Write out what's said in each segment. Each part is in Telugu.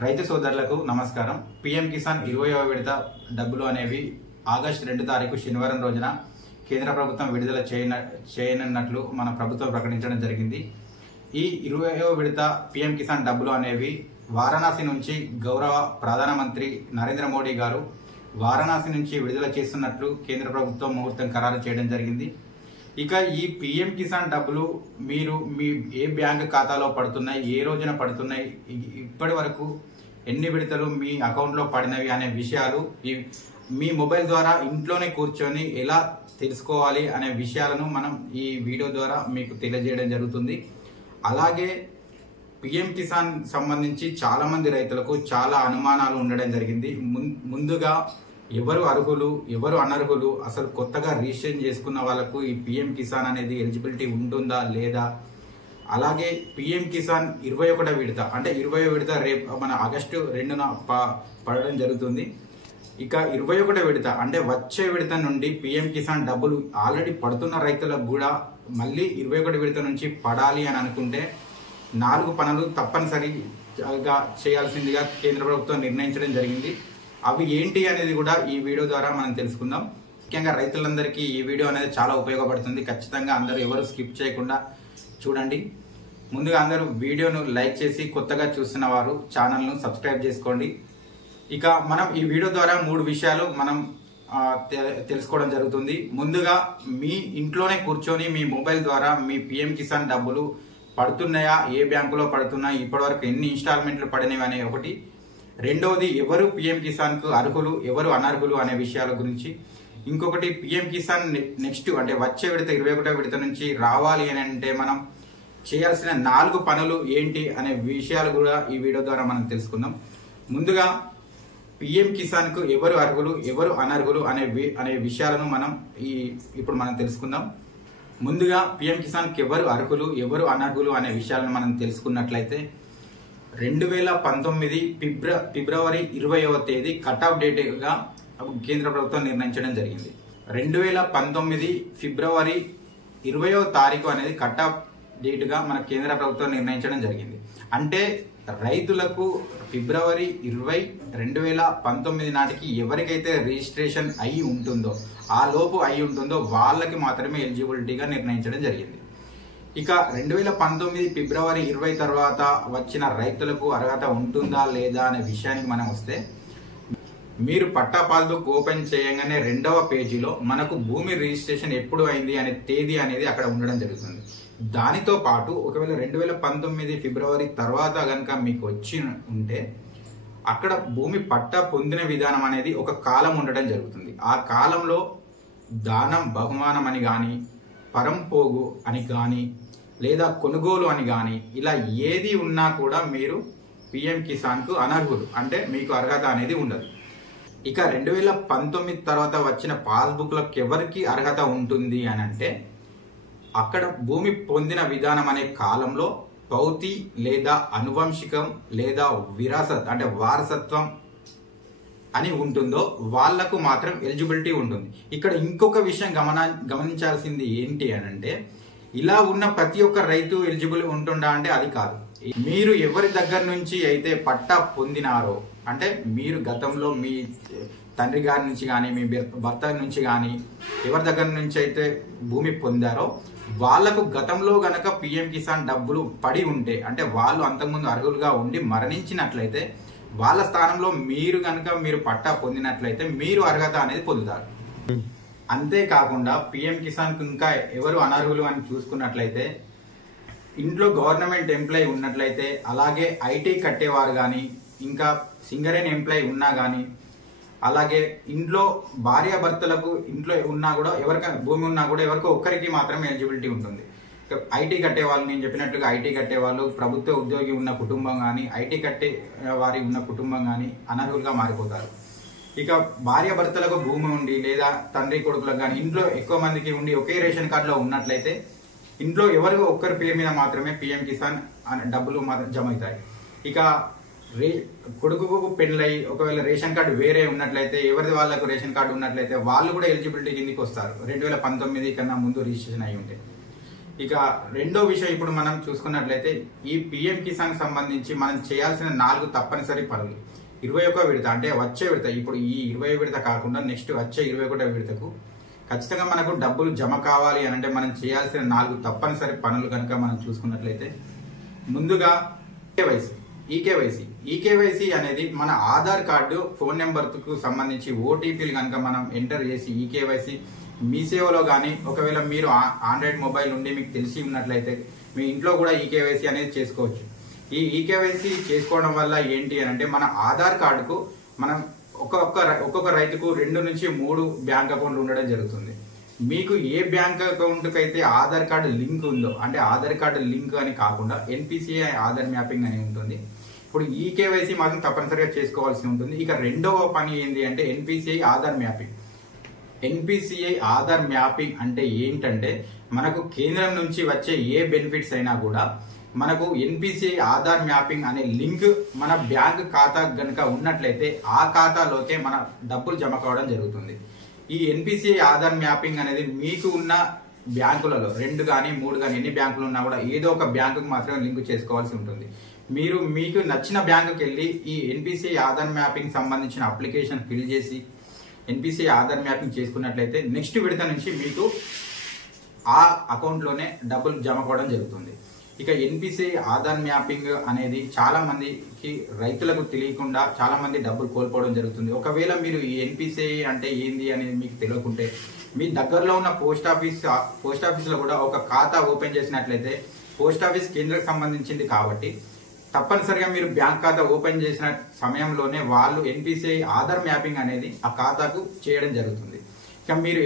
రైతు సోదరులకు నమస్కారం. పీఎం కిసాన్ 20వ విడత డబ్బులు అనేవి ఆగస్టు 2 తారీఖు శనివారం రోజున కేంద్ర ప్రభుత్వం విడుదల చేయనున్నట్లు మన ప్రభుత్వం ప్రకటించడం జరిగింది. ఈ 20వ విడత పీఎం కిసాన్ డబ్బులు అనేవి వారణాసి నుంచి గౌరవ ప్రధానమంత్రి నరేంద్ర మోడీ గారు వారణాసి నుంచి విడుదల చేస్తున్నట్లు కేంద్ర ప్రభుత్వం ముహూర్తం ఖరారు చేయడం జరిగింది. ఇక ఈ పీఎం కిసాన్ డబ్బులు మీరు మీ ఏ బ్యాంక్ ఖాతాలో పడుతున్నాయి, ఏ రోజున పడుతున్నాయి, ఇప్పటి వరకు ఎన్ని విడతలు మీ అకౌంట్లో పడినవి అనే విషయాలు మీ మొబైల్ ద్వారా ఇంట్లోనే కూర్చొని ఎలా తెలుసుకోవాలి అనే విషయాలను మనం ఈ వీడియో ద్వారా మీకు తెలియజేయడం జరుగుతుంది. అలాగే పీఎం కిసాన్ సంబంధించి చాలా మంది రైతులకు చాలా అనుమానాలు ఉండడం జరిగింది. ముందుగా ఎవరు అర్హులు, ఎవరు అనర్హులు, అసలు కొత్తగా రిజిస్ట్రేషన్ చేసుకున్న వాళ్ళకు ఈ పీఎం కిసాన్ అనేది ఎలిజిబిలిటీ ఉంటుందా లేదా, అలాగే పీఎం కిసాన్ 21వ విడత అంటే 20వ విడత రేపు మన ఆగస్టు 2న పడడం జరుగుతుంది. ఇక 21వ విడత అంటే వచ్చే విడత నుండి పీఎం కిసాన్ డబ్బులు ఆల్రెడీ పడుతున్న రైతులకు కూడా మళ్ళీ 21వ విడత నుంచి పడాలి అని అనుకుంటే 4 పనులు తప్పనిసరిగా చేయాల్సిందిగా కేంద్ర ప్రభుత్వం నిర్ణయించడం జరిగింది. అవి ఏంటి అనేది కూడా ఈ వీడియో ద్వారా మనం తెలుసుకుందాం. ముఖ్యంగా రైతులందరికీ ఈ వీడియో అనేది చాలా ఉపయోగపడుతుంది. ఖచ్చితంగా అందరూ ఎవరు స్కిప్ చేయకుండా చూడండి. ముందుగా అందరూ వీడియోను లైక్ చేసి కొత్తగా చూస్తున్న వారు ఛానల్ను సబ్స్క్రైబ్ చేసుకోండి. ఇక మనం ఈ వీడియో ద్వారా 3 విషయాలు మనం తెలుసుకోవడం జరుగుతుంది. ముందుగా మీ ఇంట్లోనే కూర్చొని మీ మొబైల్ ద్వారా మీ పీఎం కిసాన్ డబ్బులు పడుతున్నాయా, ఏ బ్యాంకులో పడుతున్నాయి, ఇప్పటివరకు ఎన్ని ఇన్స్టాల్మెంట్లు పడినవి అనే ఒకటి. రెండవది ఎవరు పీఎం కిసాన్ కు అర్హులు, ఎవరు అనర్హులు అనే విషయాల గురించి. ఇంకొకటి పీఎం కిసాన్ నెక్స్ట్ అంటే వచ్చే విడత 21వ విడత నుంచి రావాలి అని అంటే మనం చేయాల్సిన 4 పనులు ఏంటి అనే విషయాలు కూడా ఈ వీడియో ద్వారా మనం తెలుసుకుందాం. ముందుగా పీఎం కిసాన్ కు ఎవరు అర్హులు, ఎవరు అనర్హులు అనే విషయాలను మనం ఇప్పుడు మనం తెలుసుకుందాం. ముందుగా పీఎం కిసాన్ కి ఎవరు అర్హులు, ఎవరు అనర్హులు అనే విషయాలను మనం తెలుసుకున్నట్లయితే 2019 ఫిబ్రవరి 20వ తేదీ కట్ ఆఫ్ డేట్ గా కేంద్ర ప్రభుత్వం నిర్ణయించడం జరిగింది. 2019 ఫిబ్రవరి 20వ తారీఖు అనేది కట్ ఆఫ్ డేట్ గా మన కేంద్ర ప్రభుత్వం నిర్ణయించడం జరిగింది. అంటే రైతులకు ఫిబ్రవరి 20, 2019 నాటికి ఎవరికైతే రిజిస్ట్రేషన్ అయి ఉంటుందో, ఆ లోపు అయి ఉంటుందో వాళ్ళకి మాత్రమే ఎలిజిబిలిటీగా నిర్ణయించడం జరిగింది. ఇక 2019 ఫిబ్రవరి 20 తర్వాత వచ్చిన రైతులకు అర్హత ఉంటుందా లేదా అనే విషయానికి మనం వస్తే, మీరు పట్టా పాస్బుక్ ఓపెన్ చేయగానే 2వ పేజీలో మనకు భూమి రిజిస్ట్రేషన్ ఎప్పుడు అయింది అనే తేదీ అనేది అక్కడ ఉండడం జరుగుతుంది. దానితో పాటు ఒకవేళ 2019 ఫిబ్రవరి తర్వాత కనుక మీకు వచ్చి ఉంటే అక్కడ భూమి పట్టా పొందిన విధానం అనేది ఒక కాలం ఉండడం జరుగుతుంది. ఆ కాలంలో దానం బహుమానం అని కానీ, పరంపోగు అని కానీ, లేదా కొనుగోలు అని కానీ, ఇలా ఏది ఉన్నా కూడా మీరు పీఎం కిసాన్ కు అనర్హులు, అంటే మీకు అర్హత అనేది ఉండదు. ఇక 2019 తర్వాత వచ్చిన పాస్బుక్లకు ఎవరికి అర్హత ఉంటుంది అని అంటే, అక్కడ భూమి పొందిన విధానం అనే కాలంలో పౌతి లేదా అనువంశికం లేదా విరాసత్ అంటే వారసత్వం అని ఉంటుందో వాళ్లకు మాత్రం ఎలిజిబిలిటీ ఉంటుంది. ఇక్కడ ఇంకొక విషయం గమనించాల్సింది ఏంటి అని అంటే, ఇలా ఉన్న ప్రతి ఒక్క రైతు ఎలిజిబుల్ ఉంటుందా అంటే అది కాదు. మీరు ఎవరి దగ్గర నుంచి అయితే పట్టా పొందినారో, అంటే మీరు గతంలో మీ తండ్రి గారి నుంచి కానీ, మీ భర్త నుంచి కానీ, ఎవరి దగ్గర నుంచి అయితే భూమి పొందారో వాళ్లకు గతంలో గనక పీఎం కిసాన్ డబ్బులు పడి ఉంటే, అంటే వాళ్ళు అంతకుముందు అర్హులుగా ఉండి మరణించినట్లయితే వాళ్ళ స్థానంలో మీరు పట్టా పొందినట్లయితే మీరు అర్హత అనేది పొందుతారు. అంతేకాకుండా పీఎం కిసాన్ కు ఇంకా ఎవరు అనర్హులు అని చూసుకున్నట్లయితే, ఇంట్లో గవర్నమెంట్ ఎంప్లాయీ ఉన్నట్లయితే, అలాగే ఐటీ కట్టేవారు కానీ, ఇంకా సింగరేన్ ఎంప్లాయీ ఉన్నా కానీ, అలాగే ఇంట్లో భార్యాభర్తలకు ఇంట్లో ఉన్నా కూడా, ఎవరికైనా భూమి ఉన్నా కూడా ఎవరికో ఒక్కరికి మాత్రమే ఎలిజిబిలిటీ ఉంటుంది. ఐటీ కట్టే వాళ్ళు, నేను చెప్పినట్లుగా ఐటీ కట్టే వాళ్ళు, ప్రభుత్వ ఉద్యోగి ఉన్న కుటుంబం కానీ, ఐటీ కట్టే వారి ఉన్న కుటుంబం కానీ అనర్హులుగా మారిపోతారు. ఇక భార్యాభర్తలకు భూమి ఉండి లేదా తండ్రి కొడుకులకు కానీ ఇంట్లో ఎక్కువ మందికి ఉండి ఒకే రేషన్ కార్డులో ఉన్నట్లయితే ఇంట్లో ఎవరికో ఒక్కరి పేరు మీద మాత్రమే పీఎం కిసాన్ డబ్బులు జమ అవుతాయి. ఇక కొడుకుకు పెళ్ళై ఒకవేళ రేషన్ కార్డు వేరే ఉన్నట్లయితే, ఎవరిది వాళ్ళకు రేషన్ కార్డు ఉన్నట్లయితే వాళ్ళు కూడా ఎలిజిబిలిటీ కిందికి వస్తారు 2019 కన్నా ముందు రిజిస్ట్రేషన్ అయి ఉంటే. ఇక రెండో విషయం ఇప్పుడు మనం చూసుకున్నట్లయితే ఈ పిఎం కిసాన్ సంబంధించి మనం చేయాల్సిన 4 తప్పనిసరి పనులు 21వ విడత అంటే వచ్చే విడత, ఇప్పుడు ఈ 20వ విడత కాకుండా నెక్స్ట్ వచ్చే 21వ విడతకు ఖచ్చితంగా మనకు డబ్బులు జమ కావాలి అని అంటే మనం చేయాల్సిన 4 తప్పనిసరి పనులు కనుక మనం చూసుకున్నట్లయితే ముందుగా ఈకేవైసీ అనేది మన ఆధార్ కార్డు ఫోన్ నెంబర్కు సంబంధించి ఓటీపీలు కనుక మనం ఎంటర్ చేసి ఈకేవైసీ మీ సేవలో కానీ ఒకవేళ మీరు ఆండ్రాయిడ్ మొబైల్ ఉండి మీకు తెలిసి ఉన్నట్లయితే మీ ఇంట్లో కూడా ఈకేవైసీ అనేది చేసుకోవచ్చు. ఈ ఈకేవైసీ చేసుకోవడం వల్ల ఏంటి అని అంటే మన ఆధార్ కార్డుకు మనం ఒక్కొక్క రైతుకు 2 నుంచి 3 బ్యాంక్ అకౌంట్లు ఉండడం జరుగుతుంది. మీకు ఏ బ్యాంక్ అకౌంట్కి అయితే ఆధార్ కార్డు లింక్ ఉందో, అంటే ఆధార్ కార్డు లింక్ అని కాకుండా ఎన్పిసిఐ ఆధార్ మ్యాపింగ్ అని ఉంటుంది. ఇప్పుడు ఈకేవైసీ మాత్రం తప్పనిసరిగా చేసుకోవాల్సి ఉంటుంది. ఇక రెండవ పని ఏంటి అంటే NPCI Aadhaar mapping. NPCI Aadhaar mapping అంటే ఏంటంటే మనకు కేంద్రం నుంచి వచ్చే ఏ బెనిఫిట్స్ అయినా కూడా మనకు ఎన్పిసిఐ ఆధార్ మ్యాపింగ్ అనే లింక్ మన బ్యాంక్ ఖాతా గనుక ఉన్నట్లయితే ఆ ఖాతాలోకే మన డబ్బులు జమ కావడం జరుగుతుంది. ఈ ఎన్పిసిఐ ఆధార్ మ్యాపింగ్ అనేది మీకు ఉన్న బ్యాంకులలో 2 కానీ 3 కానీ ఎన్ని బ్యాంకులు ఉన్నా కూడా ఏదో ఒక బ్యాంకుకు మాత్రమే లింక్ చేసుకోవాల్సి ఉంటుంది. మీకు నచ్చిన బ్యాంకుకి వెళ్ళి ఈ ఎన్పిసిఐ ఆధార్ మ్యాపింగ్ సంబంధించిన అప్లికేషన్ ఫిల్ చేసి ఎన్పిసిఐ ఆధార్ మ్యాపింగ్ చేసుకున్నట్లయితే నెక్స్ట్ విడత నుంచి మీకు ఆ అకౌంట్లోనే డబ్బులు జమ కావడం జరుగుతుంది. ఇక ఎన్పిసిఐ ఆధార్ మ్యాపింగ్ అనేది చాలా మందికి రైతులకు తెలియకుండా చాలా మంది డబ్బులు కోల్పోవడం జరుగుతుంది. ఒకవేళ మీరు ఈ ఎన్పిసిఐ అంటే ఏంది అనేది మీకు తెలియకుంటే మీ దగ్గరలో ఉన్న పోస్ట్ ఆఫీస్లో కూడా ఒక ఖాతా ఓపెన్ చేసినట్లయితే పోస్ట్ ఆఫీస్ కేంద్రకు సంబంధించింది కాబట్టి తప్పనిసరిగా మీరు బ్యాంక్ ఖాతా ఓపెన్ చేసిన సమయంలోనే వాళ్ళు ఎన్పిసిఐ ఆధార్ మ్యాపింగ్ అనేది ఆ ఖాతాకు చేయడం జరుగుతుంది. ఇక మీరు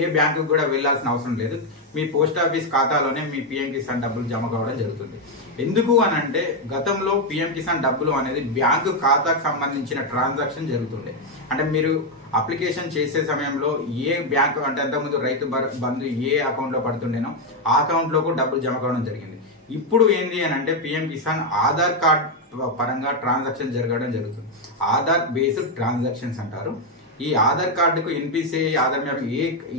ఏ బ్యాంకు కూడా వెళ్లాల్సిన అవసరం లేదు. మీ పోస్ట్ ఆఫీస్ ఖాతాలోనే మీ పిఎం కిసాన్ డబ్బులు జమ కావడం జరుగుతుంది. ఎందుకు అని అంటే గతంలో పిఎం కిసాన్ డబ్బులు అనేది బ్యాంకు ఖాతాకు సంబంధించిన ట్రాన్సాక్షన్ జరుగుతుండే. అంటే మీరు అప్లికేషన్ చేసే సమయంలో ఏ బ్యాంకు అంటే అంతకుముందు రైతు బంధు ఏ అకౌంట్లో పడుతుండేనో ఆ అకౌంట్లోకి డబ్బులు జమ కావడం జరిగింది. ఇప్పుడు ఏంది అని అంటే పిఎం కిసాన్ ఆధార్ కార్డ్ పరంగా ట్రాన్సాక్షన్ జరగడం జరుగుతుంది. ఆధార్ బేస్డ్ ట్రాన్సాక్షన్స్ అంటారు. ఈ ఆధార్ కార్డుకు ఎన్పిసిఐ ఆధార్ మ్యాపింగ్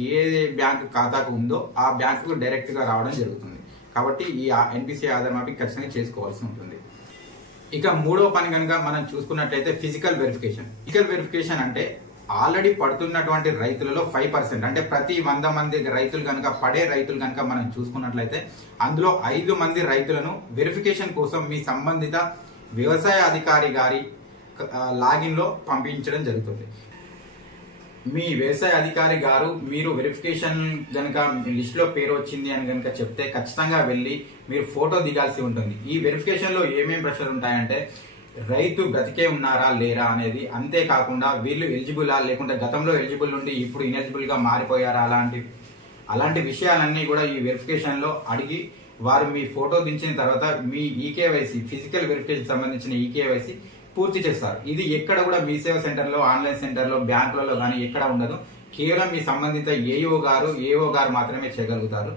ఏ బ్యాంక్ ఖాతాకు ఉందో ఆ బ్యాంకుకు డైరెక్ట్ గా రావడం జరుగుతుంది. కాబట్టి ఈ ఎన్పిసిఐ ఆధార్ మ్యాపింగ్ ఖచ్చితంగా చేసుకోవాల్సి ఉంటుంది. ఇక మూడవ పని కనుక మనం చూసుకున్నట్లయితే ఫిజికల్ వెరిఫికేషన్ అంటే ఆల్రెడీ పడుతున్నటువంటి రైతులలో 5% అంటే ప్రతి 100 మంది రైతులు కనుక పడే రైతులు కనుక మనం చూసుకున్నట్లయితే అందులో 5 మంది రైతులను వెరిఫికేషన్ కోసం మీ సంబంధిత వ్యవసాయ అధికారి గారి లాగిన్ లో పంపించడం జరుగుతుంది. మీ వ్యవసాయ అధికారి గారు మీరు వెరిఫికేషన్ గనక లిస్ట్ లో పేరు వచ్చింది అని గనక చెప్తే ఖచ్చితంగా వెళ్లి మీరు ఫోటో దిగాల్సి ఉంటుంది. ఈ వెరిఫికేషన్ లో ఏమేమి ప్రశ్నలు ఉంటాయంటే రైతు బ్రతికే ఉన్నారా లేరా అనేది, అంతేకాకుండా వీళ్ళు ఎలిజిబులా లేకుంటే గతంలో ఎలిజిబుల్ నుండి ఇప్పుడు ఇనెలిజిబుల్ గా మారిపోయారా అలాంటి విషయాలన్నీ కూడా ఈ వెరిఫికేషన్ లో అడిగి వారు మీ ఫోటో దించిన తర్వాత మీ ఈకేవైసీ ఫిజికల్ వెరిఫికేషన్ సంబంధించిన ఈకేవైసీ పూర్తి చేస్తారు. ఇది ఎక్కడ కూడా మీ సేవ సెంటర్ లో, ఆన్లైన్ సెంటర్ లో, బ్యాంకులలో కానీ ఎక్కడ ఉండదు. కేవలం మీ సంబంధిత ఏఓ గారు మాత్రమే చేయగలుగుతారు.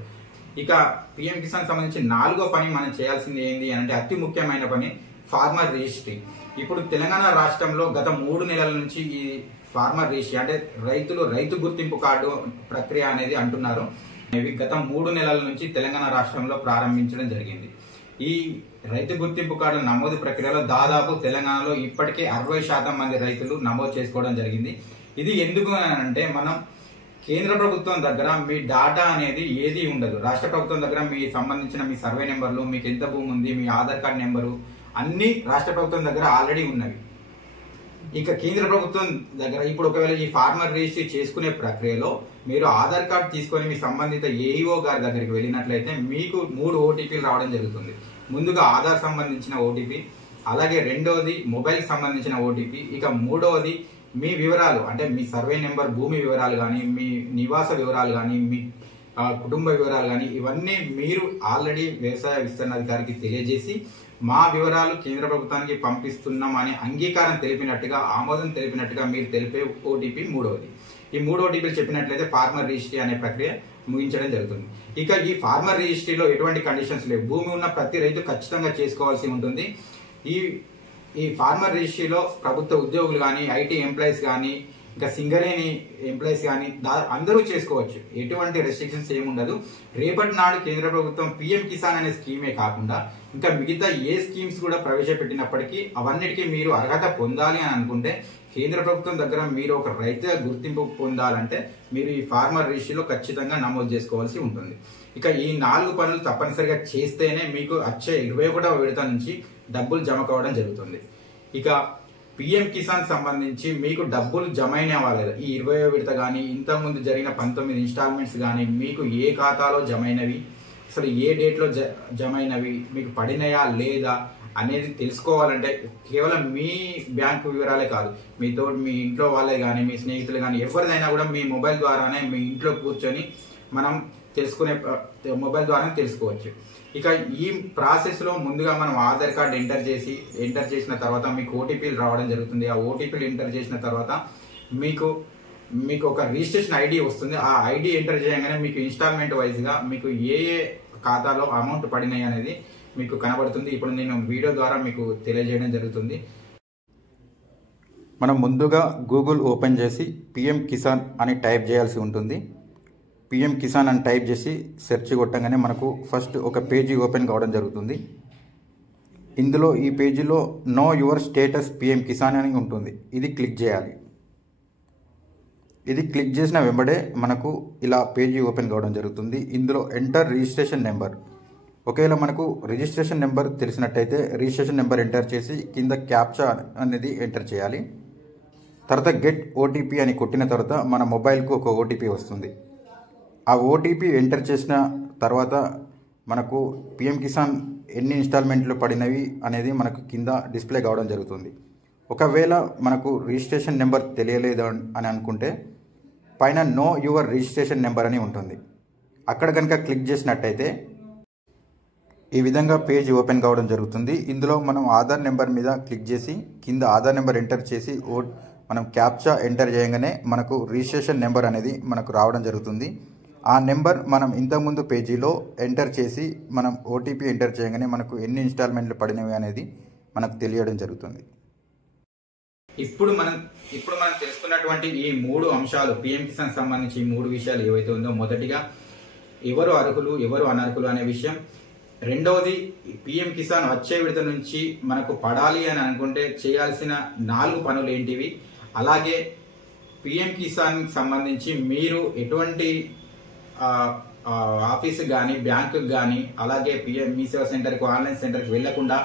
ఇక పిఎం కిసాన్ సంబంధించి 4వ పని మనం చేయాల్సింది ఏంటి అంటే అతి ముఖ్యమైన పని ఫార్మర్ రిజిస్ట్రీ. ఇప్పుడు తెలంగాణ రాష్ట్రంలో గత 3 నెలల నుంచి ఈ ఫార్మర్ రిజిస్ట్రీ అంటే రైతు గుర్తింపు కార్డు ప్రక్రియ అనేది అంటున్నారు. గత 3 నెలల నుంచి తెలంగాణ రాష్ట్రంలో ప్రారంభించడం జరిగింది. ఈ రైతు గుర్తింపు కార్డు నమోదు ప్రక్రియలో దాదాపు తెలంగాణలో ఇప్పటికే 60% మంది రైతులు నమోదు చేసుకోవడం జరిగింది. ఇది ఎందుకు అంటే మనం కేంద్ర ప్రభుత్వం దగ్గర మీ డాటా అనేది ఏది ఉండదు. రాష్ట్ర ప్రభుత్వం దగ్గర మీ సంబంధించిన మీ సర్వే నెంబర్లు, మీకు ఎంత భూమి ఉంది, మీ ఆధార్ కార్డు నెంబరు అన్ని రాష్ట్ర ప్రభుత్వం దగ్గర ఆల్రెడీ ఉన్నవి. ఇక కేంద్ర ప్రభుత్వం దగ్గర ఇప్పుడు ఒకవేళ ఈ ఫార్మర్ రిజిస్ట్రీ చేసుకునే ప్రక్రియలో మీరు ఆధార్ కార్డు తీసుకొని మీ సంబంధిత ఏఈఓ గారి దగ్గరికి వెళ్ళినట్లయితే మీకు 3 ఓటీపీలు రావడం జరుగుతుంది. ముందుగా ఆధార్ సంబంధించిన ఓటీపీ, అలాగే రెండవది మొబైల్ సంబంధించిన ఓటీపీ, ఇక మూడవది మీ వివరాలు అంటే మీ సర్వే నెంబర్, భూమి వివరాలు కానీ, మీ నివాస వివరాలు కానీ, మీ కుటుంబ వివరాలు కానీ ఇవన్నీ మీరు ఆల్రెడీ వ్యవసాయ విస్తరణాధికారికి తెలియజేసి మా వివరాలు కేంద్ర ప్రభుత్వానికి పంపిస్తున్నాం అనే అంగీకారం తెలిపినట్టుగా, ఆమోదం తెలిపినట్టుగా మీరు తెలిపే ఓటీపీ మూడవది. ఈ 3 ఓటీపీలు చెప్పినట్లయితే ఫార్మర్ రిజిస్ట్రీ అనే ప్రక్రియ ముగించడం జరుగుతుంది. ఇక ఈ ఫార్మర్ రిజిస్ట్రీలో ఎటువంటి కండిషన్స్ లేవు. భూమి ఉన్న ప్రతి రైతు ఖచ్చితంగా చేసుకోవాల్సి ఉంటుంది. ఈ ఫార్మర్ రిజిస్ట్రీలో ప్రభుత్వ ఉద్యోగులు కానీ, ఐటీ ఎంప్లాయీస్ కానీ, ఇంకా సింగరేణి ఎంప్లాయీస్ కానీ అందరూ చేసుకోవచ్చు, ఎటువంటి రెస్ట్రిక్షన్స్ ఏమి ఉండదు. రేపటి నాడు కేంద్ర ప్రభుత్వం పిఎం కిసాన్ అనే స్కీమే కాకుండా ఇంకా మిగతా ఏ స్కీమ్స్ కూడా ప్రవేశపెట్టినప్పటికీ అవన్నిటికీ మీరు అర్హత పొందాలి అని అనుకుంటే కేంద్ర ప్రభుత్వం దగ్గర మీరు ఒక రైతుగా గుర్తింపు పొందాలంటే మీరు ఈ ఫార్మర్ రిజిస్ట్రీలో ఖచ్చితంగా నమోదు చేసుకోవాల్సి ఉంటుంది. ఇక ఈ 4 పనులు తప్పనిసరిగా చేస్తేనే మీకు వచ్చే 21వ విడత నుంచి డబ్బులు జమ కావడం జరుగుతుంది. ఇక పిఎం కిసాన్ సంబంధించి మీకు డబ్బులు జమ అయిన వాళ్ళ ఈ 20వ విడత కానీ ఇంతకుముందు జరిగిన 19 ఇన్స్టాల్మెంట్స్ కానీ మీకు ఏ ఖాతాలో జమ అయినవి, అసలు ఏ డేట్లో జమ అయినవి, మీకు పడినాయా లేదా అనేది తెలుసుకోవాలంటే కేవలం మీ బ్యాంకు వివరాలే కాదు, మీతో మీ ఇంట్లో వాళ్ళే కానీ మీ స్నేహితులు కానీ ఎవరిదైనా కూడా మీ మొబైల్ ద్వారానే మీ ఇంట్లో కూర్చొని మనం మొబైల్ ద్వారా తెలుసుకోవచ్చు. ఇక ఈ ప్రాసెస్ లో ముందుగా మనం ఆధార్ కార్డ్ ఎంటర్ చేసిన తర్వాత మీకు ఓటీపీలు రావడం జరుగుతుంది. ఆ ఓటీపీలు ఎంటర్ చేసిన తర్వాత మీకు ఒక రిజిస్ట్రేషన్ ఐడి వస్తుంది. ఆ ఐడి ఎంటర్ చేయగానే మీకు ఇన్స్టాల్మెంట్ వైజ్ గా మీకు ఏ ఖాతాలో అమౌంట్ పడినాయి అనేది మీకు కనబడుతుంది. ఇప్పుడు నేను వీడియో ద్వారా మీకు తెలియజేయడం జరుగుతుంది. మనం ముందుగా గూగుల్ ఓపెన్ చేసి పిఎం కిసాన్ అని టైప్ చేయాల్సి ఉంటుంది. పిఎం కిసాన్ అని టైప్ చేసి సెర్చ్ కొట్టగానే మనకు ఫస్ట్ ఒక పేజీ ఓపెన్ కావడం జరుగుతుంది. ఇందులో ఈ పేజీలో know your status PM Kisan అని ఉంటుంది. ఇది క్లిక్ చేయాలి. ఇది క్లిక్ చేసిన వెంబడే మనకు ఇలా పేజీ ఓపెన్ కావడం జరుగుతుంది. ఇందులో ఎంటర్ రిజిస్ట్రేషన్ నెంబర్, ఒకవేళ మనకు రిజిస్ట్రేషన్ నెంబర్ తెలిసినట్టయితే రిజిస్ట్రేషన్ నెంబర్ ఎంటర్ చేసి కింద క్యాప్చా అనేది ఎంటర్ చేయాలి. తర్వాత గెట్ ఓటీపీ అని కొట్టిన తర్వాత మన మొబైల్కు ఒక ఓటీపీ వస్తుంది. ఆ ఓటీపీ ఎంటర్ చేసిన తర్వాత మనకు పిఎం కిసాన్ ఎన్ని ఇన్స్టాల్మెంట్లు పడినవి అనేది మనకు కింద డిస్ప్లే కావడం జరుగుతుంది. ఒకవేళ మనకు రిజిస్ట్రేషన్ నెంబర్ తెలియలేదు అని అనుకుంటే పైన నో యువర్ రిజిస్ట్రేషన్ నెంబర్ అని ఉంటుంది. అక్కడ కనుక క్లిక్ చేసినట్టయితే ఈ విధంగా పేజ్ ఓపెన్ కావడం జరుగుతుంది. ఇందులో మనం ఆధార్ నెంబర్ మీద క్లిక్ చేసి కింద ఆధార్ నెంబర్ ఎంటర్ చేసి మనం క్యాప్చా ఎంటర్ చేయగానే మనకు రిజిస్ట్రేషన్ నెంబర్ అనేది మనకు రావడం జరుగుతుంది. ఆ నెంబర్ మనం ఇంతకుముందు పేజీలో ఎంటర్ చేసి మనం ఓటీపీ ఎంటర్ చేయగానే మనకు ఎన్ని ఇన్స్టాల్మెంట్లు పడినవి అనేది మనకు తెలియడం జరుగుతుంది. ఇప్పుడు మనం తెలుసుకున్నటువంటి ఈ 3 అంశాలు పిఎం కిసాన్ సంబంధించి ఈ 3 విషయాలు ఏవైతే ఉందో, మొదటిగా ఎవరు అర్హులు ఎవరు అనర్హులు అనే విషయం, రెండవది పిఎం కిసాన్ వచ్చే విడత నుంచి మనకు పడాలి అని అనుకుంటే చేయాల్సిన 4 పనులు ఏంటివి, అలాగే పిఎం కిసాన్ సంబంధించి మీరు ఎటువంటి ఆఫీస్కి కానీ బ్యాంకుకి కానీ అలాగే పిఎం మీ సేవా సెంటర్కి ఆన్లైన్ సెంటర్కి వెళ్లకుండా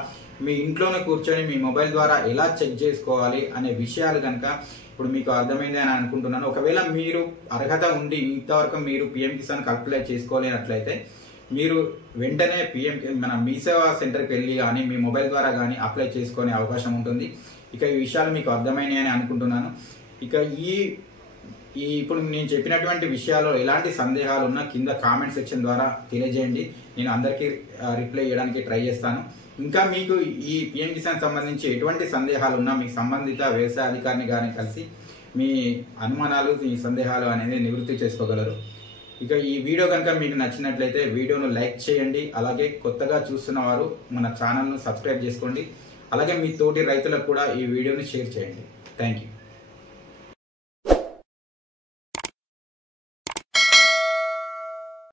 మీ ఇంట్లోనే కూర్చొని మీ మొబైల్ ద్వారా ఎలా చెక్ చేసుకోవాలి అనే విషయాలు కనుక ఇప్పుడు మీకు అర్థమైంది అని అనుకుంటున్నాను. ఒకవేళ మీరు అర్హత ఉండి ఇంతవరకు మీరు పిఎం కిసాన్కి అప్లై చేసుకోలేనట్లయితే మీరు వెంటనే మన మీ సేవా సెంటర్కి వెళ్ళి కానీ మీ మొబైల్ ద్వారా కానీ అప్లై చేసుకునే అవకాశం ఉంటుంది. ఇక ఈ విషయాలు మీకు అర్థమైనాయి అని అనుకుంటున్నాను. ఇక ఇప్పుడు నేను చెప్పినటువంటి విషయాల్లో ఎలాంటి సందేహాలు ఉన్నా కింద కామెంట్ సెక్షన్ ద్వారా తెలియజేయండి. నేను అందరికీ రిప్లై చేయడానికి ట్రై చేస్తాను. ఇంకా మీకు ఈ పిఎం కిసాన్ సంబంధించి ఎటువంటి సందేహాలు ఉన్నా మీకు సంబంధిత వ్యవసాయ అధికారిని కానీ కలిసి మీ అనుమానాలు మీ సందేహాలు అనేది నివృత్తి చేసుకోగలరు. ఇక ఈ వీడియో కనుక మీకు నచ్చినట్లయితే వీడియోను లైక్ చేయండి. అలాగే కొత్తగా చూస్తున్న వారు మన ఛానల్ను సబ్స్క్రైబ్ చేసుకోండి. అలాగే మీ తోటి రైతులకు కూడా ఈ వీడియోను షేర్ చేయండి. Thank you.